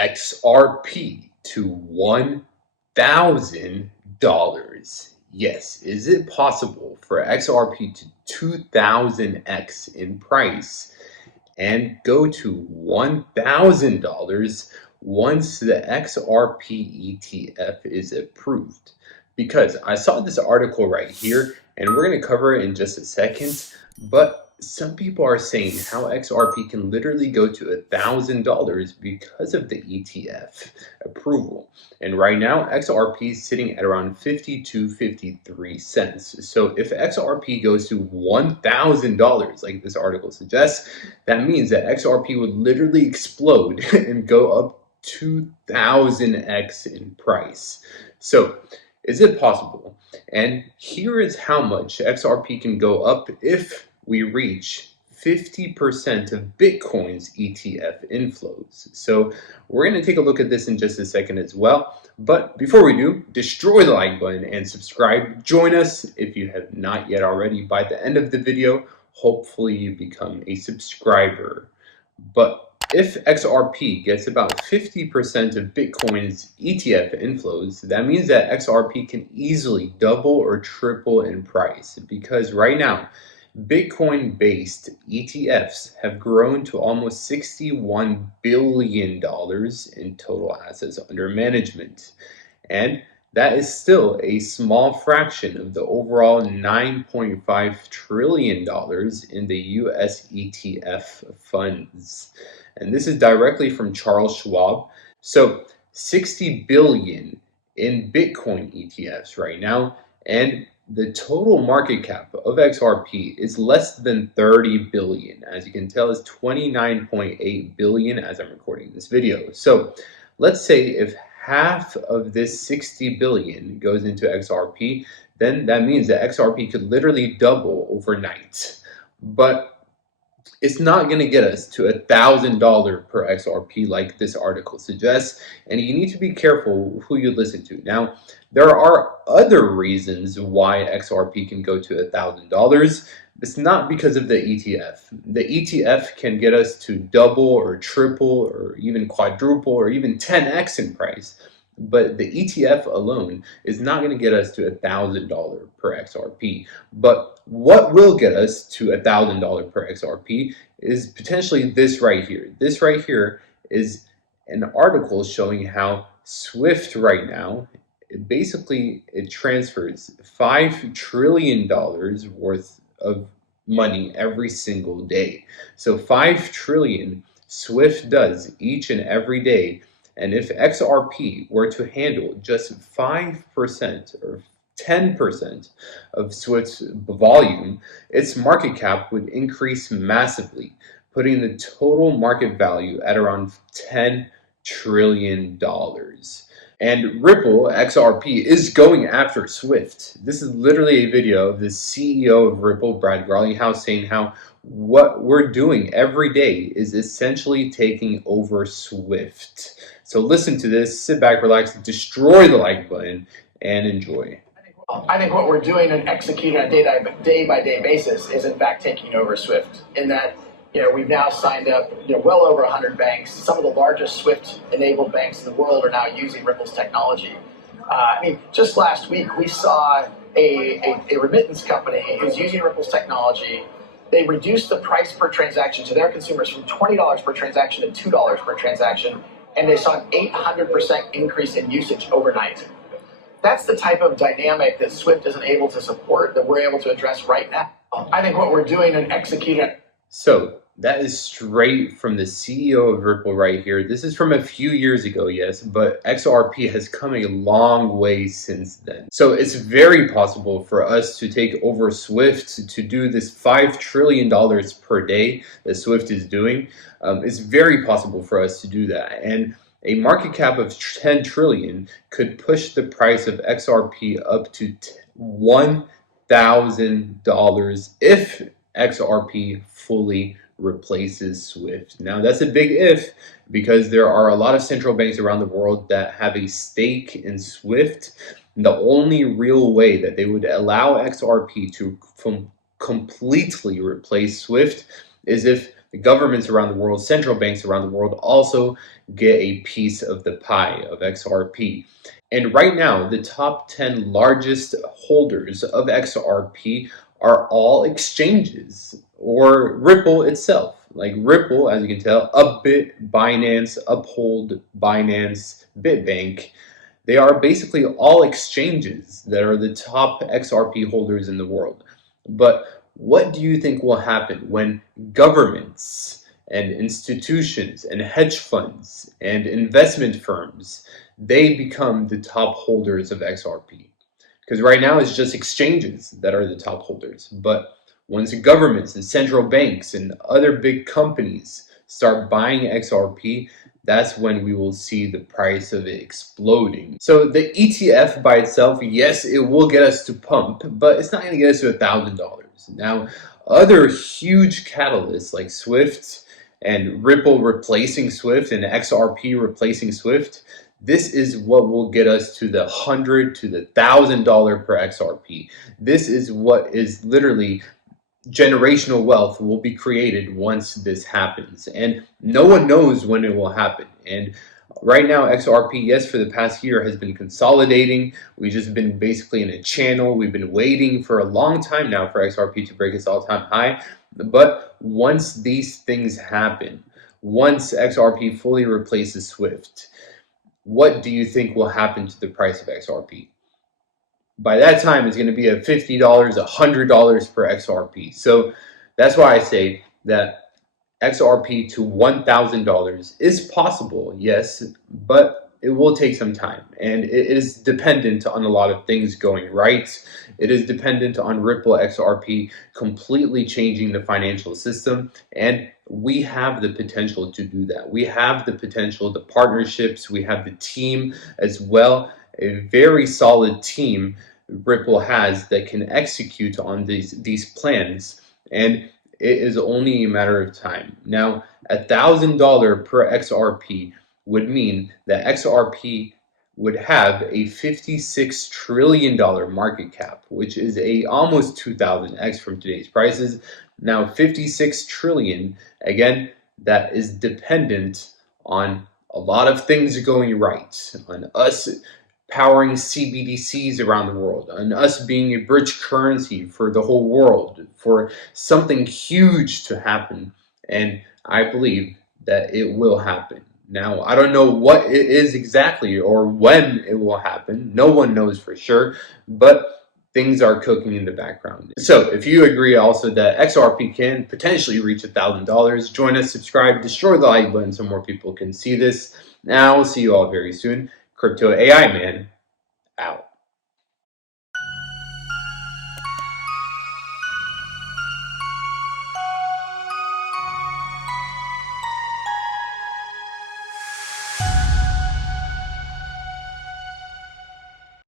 XRP to $1,000. Yes, is it possible for XRP to 2000x in price and go to $1,000 once the XRP ETF is approved? Because I saw this article right here, and we're going to cover it in just a second, but some people are saying how XRP can literally go to $1,000 because of the ETF approval. And right now, XRP is sitting at around 52.53 cents. So if XRP goes to $1,000, like this article suggests, that means that XRP would literally explode and go up 2000x in price. So is it possible? And here is how much XRP can go up if we reach 50% of Bitcoin's ETF inflows. So we're going to take a look at this in just a second as well. But before we do, destroy the like button and subscribe. Join us if you have not yet already. By the end of the video, hopefully you become a subscriber. But if XRP gets about 50% of Bitcoin's ETF inflows, that means that XRP can easily double or triple in price, because right now, Bitcoin-based ETFs have grown to almost $61 billion in total assets under management. And that is still a small fraction of the overall $9.5 trillion in the US ETF funds. And this is directly from Charles Schwab. So 60 billion in Bitcoin ETFs right now, and the total market cap of XRP is less than 30 billion. As you can tell, it's 29.8 billion as I'm recording this video. So let's say if half of this 60 billion goes into XRP, then that means that XRP could literally double overnight. But it's not going to get us to $1,000 per XRP like this article suggests, and you need to be careful who you listen to. Now, there are other reasons why XRP can go to $1,000. It's not because of the ETF. The ETF can get us to double or triple or even quadruple or even 10x in price. But the ETF alone is not going to get us to $1,000 per XRP. But what will get us to $1,000 per XRP is potentially this right here. This right here is an article showing how Swift right now, it transfers $5 trillion worth of money every single day. So 5 trillion Swift does each and every day. And if XRP were to handle just 5% or 10% of Swift's volume, its market cap would increase massively, putting the total market value at around $10 trillion. And Ripple XRP is going after Swift. This is literally a video of the CEO of Ripple, Brad Garlinghouse, saying how what we're doing every day is essentially taking over Swift. So listen to this, sit back, relax, destroy the like button, and enjoy. I think what we're doing and executing on a day-by-day basis is in fact taking over Swift. In that, we've now signed up, well over 100 banks. Some of the largest Swift-enabled banks in the world are now using Ripple's technology. Just last week we saw a remittance company who's using Ripple's technology. They reduced the price per transaction to their consumers from $20 per transaction to $2 per transaction, and they saw an 800% increase in usage overnight. That's the type of dynamic that Swift isn't able to support that we're able to address right now. I think what we're doing and executing. So that is straight from the CEO of Ripple right here. This is from a few years ago, yes, but XRP has come a long way since then. So it's very possible for us to take over Swift to do this $5 trillion per day that Swift is doing. It's very possible for us to do that. And a market cap of 10 trillion could push the price of XRP up to $1,000 if XRP fully replaces Swift. Now that's a big if, because there are a lot of central banks around the world that have a stake in Swift. And the only real way that they would allow XRP to completely replace Swift is if The governments around the world, central banks around the world also get a piece of the pie of XRP. And right now, the top 10 largest holders of XRP are all exchanges or Ripple itself. Like Ripple, as you can tell, Upbit, Binance, Uphold, Binance, Bitbank. They are basically all exchanges that are the top XRP holders in the world. But what do you think will happen when governments and institutions and hedge funds and investment firms they become the top holders of XRP? Because right now it's just exchanges that are the top holders. But once governments and central banks and other big companies start buying XRP, that's when we will see the price of it exploding. So the ETF by itself, yes, it will get us to pump, but it's not going to get us to $1,000. Now, other huge catalysts like Swift and Ripple replacing Swift and XRP replacing Swift, this is what will get us to the $100 to the $1,000 per XRP. This is what is literally generational wealth will be created once this happens, and no one knows when it will happen. And right now XRP, yes, for the past year has been consolidating. We've just been basically in a channel. We've been waiting for a long time now for XRP to break its all-time high. But once these things happen, once XRP fully replaces Swift, what do you think will happen to the price of XRP? By that time, it's going to be at $50, $100 per XRP. So that's why I say that XRP to $1,000 is possible, yes, but it will take some time. And it is dependent on a lot of things going right. It is dependent on Ripple XRP completely changing the financial system. And we have the potential to do that. We have the potential, the partnerships, we have the team as well, a very solid team Ripple has that can execute on these plans, and it is only a matter of time. Now, $1,000 per XRP would mean that XRP would have a $56 trillion market cap, which is a almost 2,000x from today's prices. Now, 56 trillion, again, that is dependent on a lot of things going right, on us powering CBDCs around the world, and us being a bridge currency for the whole world, for something huge to happen. And I believe that it will happen. Now, I don't know what it is exactly or when it will happen. No one knows for sure, but things are cooking in the background. So if you agree also that XRP can potentially reach $1,000, join us, subscribe, destroy the like button so more people can see this. Now, we'll see you all very soon. Crypto AI Man out.